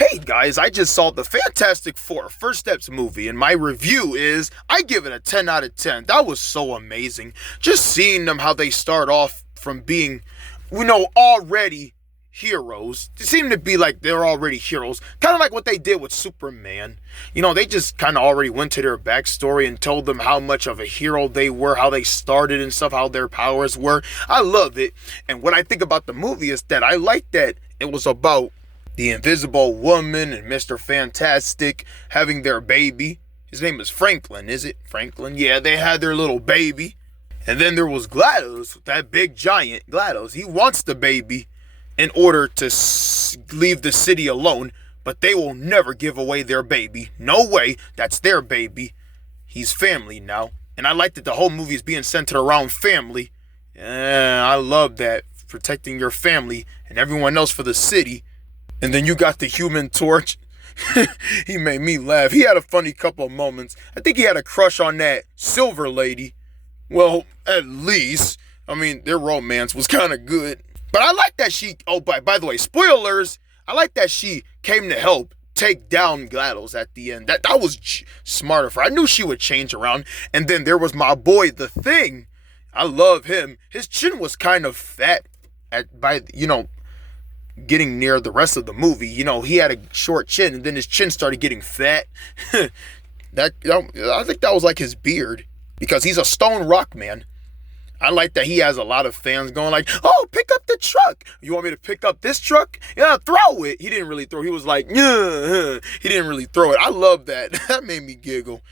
Hey guys, I just saw the Fantastic Four First Steps movie, and my review is I give it a 10 out of 10. That was so amazing. Just seeing them how they start off from being, already heroes. They seem to be like they're already heroes. Kind of like what they did with Superman. They just kind of already went to their backstory and told them how much of a hero they were, how they started and stuff, how their powers were. I love it. And what I think about the movie is that I like that it was about the Invisible Woman and Mr. Fantastic having their baby. His name is Franklin, is it? Franklin? Yeah, they had their little baby. And then there was GLaDOS, that big giant GLaDOS. He wants the baby in order to leave the city alone, but they will never give away their baby. No way. That's their baby. He's family now. And I like that the whole movie is being centered around family. Yeah, I love that. Protecting your family and everyone else for the city. And then you got the Human Torch. He made me laugh. He had a funny couple of moments. I think he had a crush on that Silver lady. Well, at least. Their romance was kind of good. But I like that she... Oh, by the way, spoilers. I like that she came to help take down GLaDOS at the end. That was smart of her. I knew she would change around. And then there was my boy, The Thing. I love him. His chin was kind of fat getting near the rest of the movie. He had a short chin, and then his chin started getting fat. I think that was like his beard, because he's a Stone Rock man. I like that he has a lot of fans going like, oh, pick up the truck. You want me to pick up this truck? Yeah, throw it. He didn't really throw. He was like, yeah. He didn't really throw it. I love that. That made me giggle.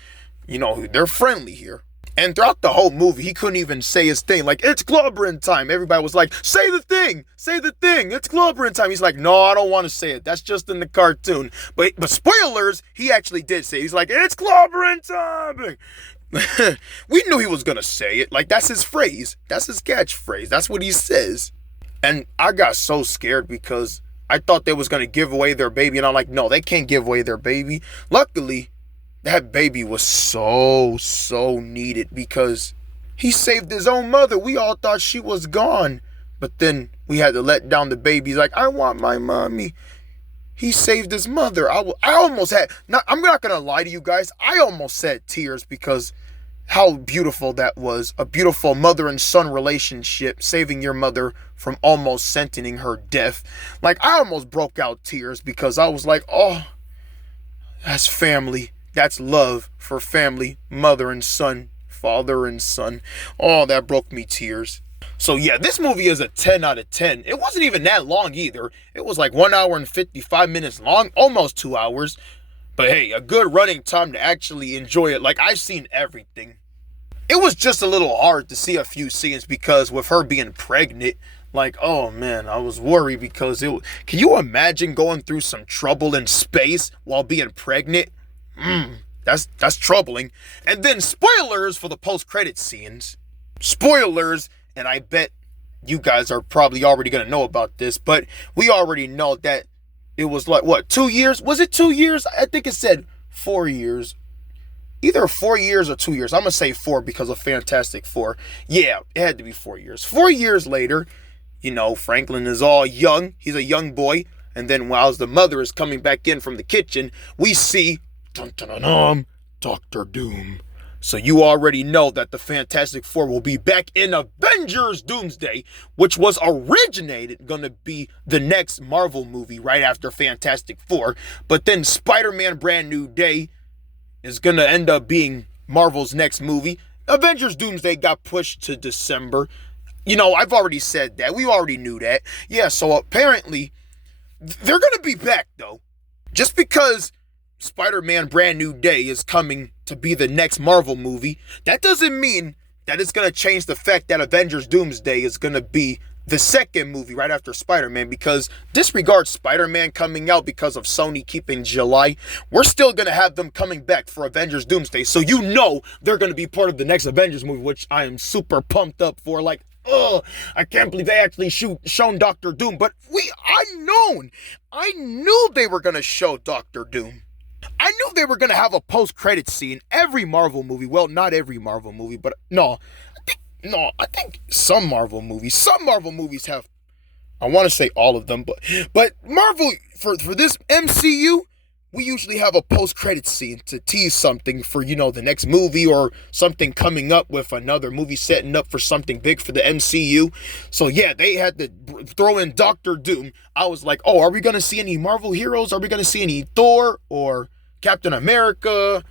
They're friendly here. And throughout the whole movie, he couldn't even say his thing. Like, it's Clobbering time. Everybody was like, say the thing. Say the thing. It's Clobbering time. He's like, no, I don't want to say it. That's just in the cartoon. But spoilers, he actually did say it. He's like, it's Clobbering time. We knew he was going to say it. Like, that's his phrase. That's his catchphrase. That's what he says. And I got so scared because I thought they was going to give away their baby. And I'm like, no, they can't give away their baby. Luckily, that baby was so needed because he saved his own mother. We all thought she was gone. But then we had to let down the baby. He's like, I want my mommy. He saved his mother. I almost had... I'm not going to lie to you guys. I almost said tears because how beautiful that was. A beautiful mother and son relationship. Saving your mother from almost sentencing her death. Like, I almost broke out tears because I was like, oh, that's family. That's love for family, mother and son, father and son. Oh, that broke me tears. So yeah, this movie is a 10 out of 10. It wasn't even that long either. It was like 1 hour and 55 minutes long, almost 2 hours. But hey, a good running time to actually enjoy it. Like, I've seen everything. It was just a little hard to see a few scenes because with her being pregnant, like, oh man, I was worried because can you imagine going through some trouble in space while being pregnant? That's troubling. And then spoilers for the post-credit scenes. Spoilers, and I bet you guys are probably already going to know about this, but we already know that it was like, 2 years? Was it 2 years? I think it said 4 years. Either 4 years or 2 years. I'm going to say 4 because of Fantastic Four. Yeah, it had to be 4 years. 4 years later, Franklin is all young. He's a young boy. And then while the mother is coming back in from the kitchen, we see Doctor Doom. So you already know that the Fantastic Four will be back in Avengers Doomsday, which was originated going to be the next Marvel movie right after Fantastic Four. But then Spider-Man Brand New Day is going to end up being Marvel's next movie. Avengers Doomsday got pushed to December. I've already said that. We already knew that. Yeah, so apparently they're going to be back though. Just because Spider-Man Brand New Day is coming to be the next Marvel movie, that doesn't mean that it's going to change the fact that Avengers Doomsday is going to be the second movie right after Spider-Man, because disregard Spider-Man coming out because of Sony keeping July, we're still going to have them coming back for Avengers Doomsday, so they're going to be part of the next Avengers movie, which I am super pumped up for. Like, I can't believe they actually shown Doctor Doom, but I knew they were going to show Doctor Doom. I knew they were going to have a post-credit scene every Marvel movie. Well, not every Marvel movie, but I think some Marvel movies have I want to say all of them, but Marvel for this MCU, we usually have a post-credit scene to tease something for, the next movie or something coming up with another movie setting up for something big for the MCU. So yeah, they had to throw in Doctor Doom. I was like, oh, are we going to see any Marvel heroes? Are we going to see any Thor or Captain America?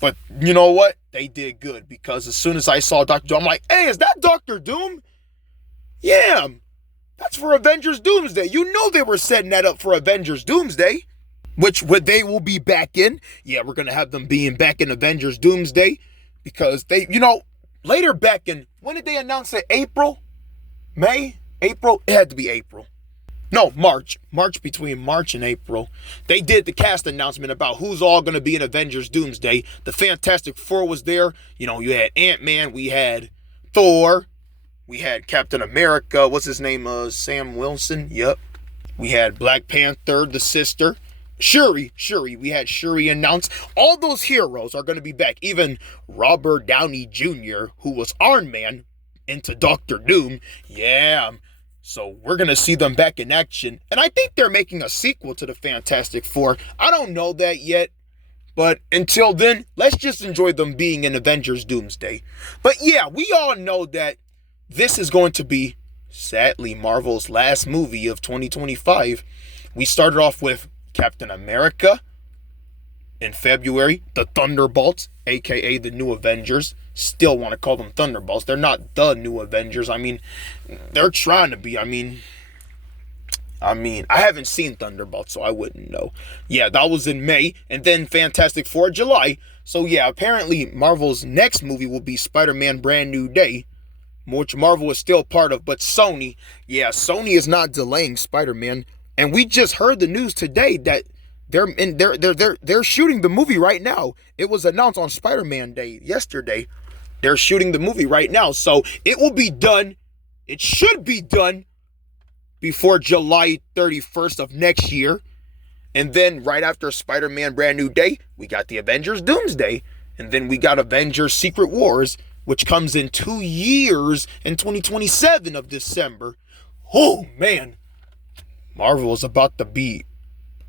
But you know what? They did good, because as soon as I saw Doctor Doom, I'm like, hey, is that Doctor Doom? Yeah, that's for Avengers Doomsday. You know they were setting that up for Avengers Doomsday, which they will be back in. Yeah, we're going to have them being back in Avengers Doomsday, because they, later back in, when did they announce it? April? May? April? It had to be April. No, March. Between March and April. They did the cast announcement about who's all going to be in Avengers Doomsday. The Fantastic Four was there. You had Ant-Man. We had Thor. We had Captain America. What's his name? Sam Wilson. Yep. We had Black Panther, the sister. Shuri. We had Shuri announced. All those heroes are going to be back. Even Robert Downey Jr., who was Iron Man, into Doctor Doom. Yeah. So we're going to see them back in action. And I think they're making a sequel to the Fantastic Four. I don't know that yet. But until then, let's just enjoy them being in Avengers Doomsday. But yeah, we all know that this is going to be, sadly, Marvel's last movie of 2025. We started off with Captain America in February, the Thunderbolts, aka the New Avengers. Still want to call them Thunderbolts. They're not the New Avengers. I mean, they're trying to be. I mean, I haven't seen Thunderbolts, so I wouldn't know. Yeah, that was in May, and then Fantastic Four July. So yeah, apparently Marvel's next movie will be Spider-Man Brand New Day, which Marvel is still part of. But Sony is not delaying Spider-Man, and we just heard the news today that they're shooting the movie right now. It was announced on Spider-Man Day yesterday. They're shooting the movie right now, so it will be done. It should be done before July 31st of next year. And then right after Spider-Man Brand New Day, we got the Avengers Doomsday, and then we got Avengers Secret Wars, which comes in 2 years in 2027 of December. Oh man, Marvel is about to be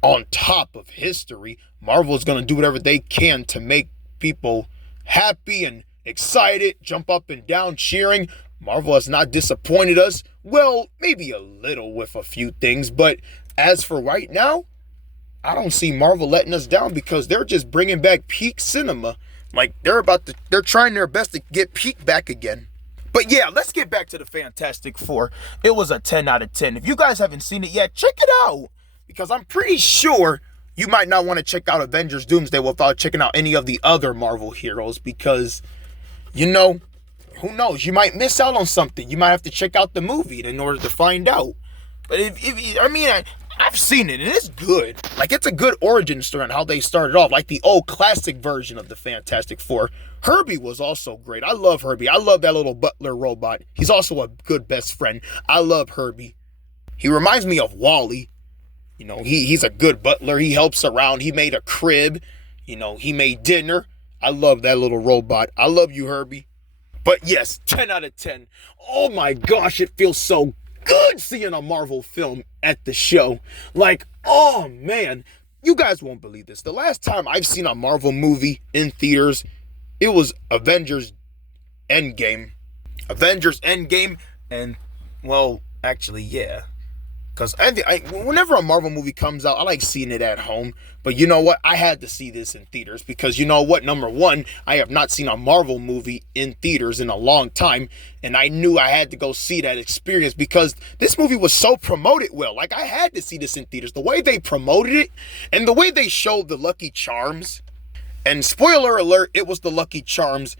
on top of history. Marvel is going to do whatever they can to make people happy and excited, jump up and down cheering. Marvel has not disappointed us. Well, maybe a little with a few things, but as for right now, I don't see Marvel letting us down, because they're just bringing back peak cinema. Like they're trying their best to get peak back again. But yeah, let's get back to the Fantastic Four. It was a 10 out of 10. If you guys haven't seen it yet, check it out, because I'm pretty sure you might not want to check out Avengers Doomsday without checking out any of the other Marvel heroes, because, who knows? You might miss out on something. You might have to check out the movie in order to find out. But I've seen it, and it's good. Like, it's a good origin story on how they started off, like the old classic version of the Fantastic Four. Herbie was also great. I love Herbie. I love that little butler robot. He's also a good best friend. I love Herbie. He reminds me of Wall-E. He's a good butler. He helps around. He made a crib. He made dinner. I love that little robot. I love you, Herbie. But yes, 10 out of 10. Oh my gosh, it feels so good seeing a Marvel film at the show. Like, oh man, you guys won't believe this. The last time I've seen a Marvel movie in theaters, it was Avengers Endgame. And, well, actually, yeah. Because whenever a Marvel movie comes out, I like seeing it at home. But you know what? I had to see this in theaters, because you know what? Number one, I have not seen a Marvel movie in theaters in a long time. And I knew I had to go see that experience, because this movie was so promoted well. Like, I had to see this in theaters. The way they promoted it and the way they showed the Lucky Charms. And spoiler alert, it was the Lucky Charms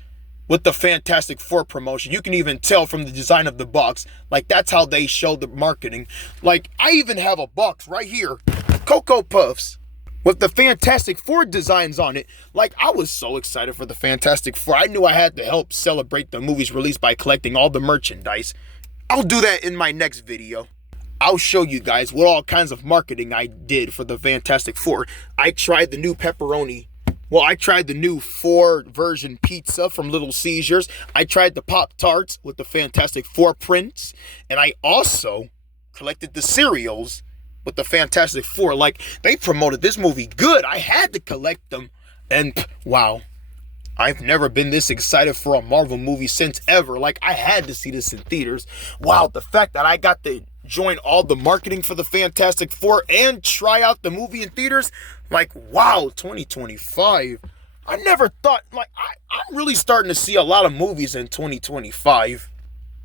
with the Fantastic Four promotion. You can even tell from the design of the box. Like, that's how they showed the marketing. Like, I even have a box right here, Cocoa Puffs, with the Fantastic Four designs on it. Like, I was so excited for the Fantastic Four. I knew I had to help celebrate the movie's release by collecting all the merchandise. I'll do that in my next video. I'll show you guys what all kinds of marketing I did for the Fantastic Four. I tried the new pepperoni. Well, I tried the new 4 version pizza from Little Caesars. I tried the Pop-Tarts with the Fantastic Four prints. And I also collected the cereals with the Fantastic Four. Like, they promoted this movie good. I had to collect them. And wow, I've never been this excited for a Marvel movie since ever. Like, I had to see this in theaters. Wow, the fact that I got to join all the marketing for the Fantastic Four and try out the movie in theaters. Like, wow, 2025. I never thought, like, I'm really starting to see a lot of movies in 2025.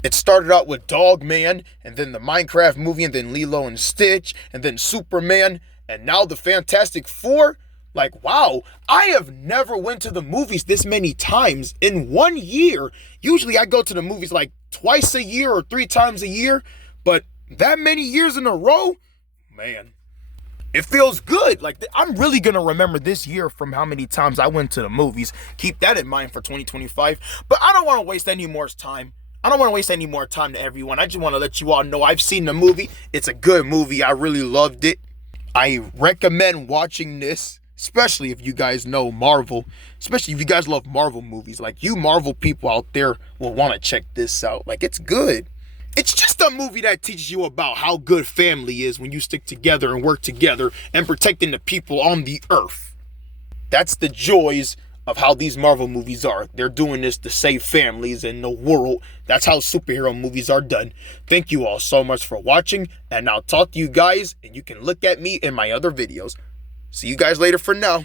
It started out with Dog Man, and then the Minecraft movie, and then Lilo and Stitch, and then Superman, and now the Fantastic Four. Like, wow, I have never went to the movies this many times in 1 year. Usually I go to the movies like twice a year or 3 times a year, but that many years in a row, man, it feels good. Like, I'm really going to remember this year from how many times I went to the movies. Keep that in mind for 2025. But I don't want to waste any more time. I don't want to waste any more time to everyone. I just want to let you all know I've seen the movie. It's a good movie. I really loved it. I recommend watching this, especially if you guys know Marvel, especially if you guys love Marvel movies. Like, you Marvel people out there will want to check this out. Like, it's good. It's just a movie that teaches you about how good family is when you stick together and work together and protecting the people on the earth. That's the joys of how these Marvel movies are. They're doing this to save families and the world. That's how superhero movies are done. Thank you all so much for watching, and I'll talk to you guys, and you can look at me in my other videos. See you guys later for now.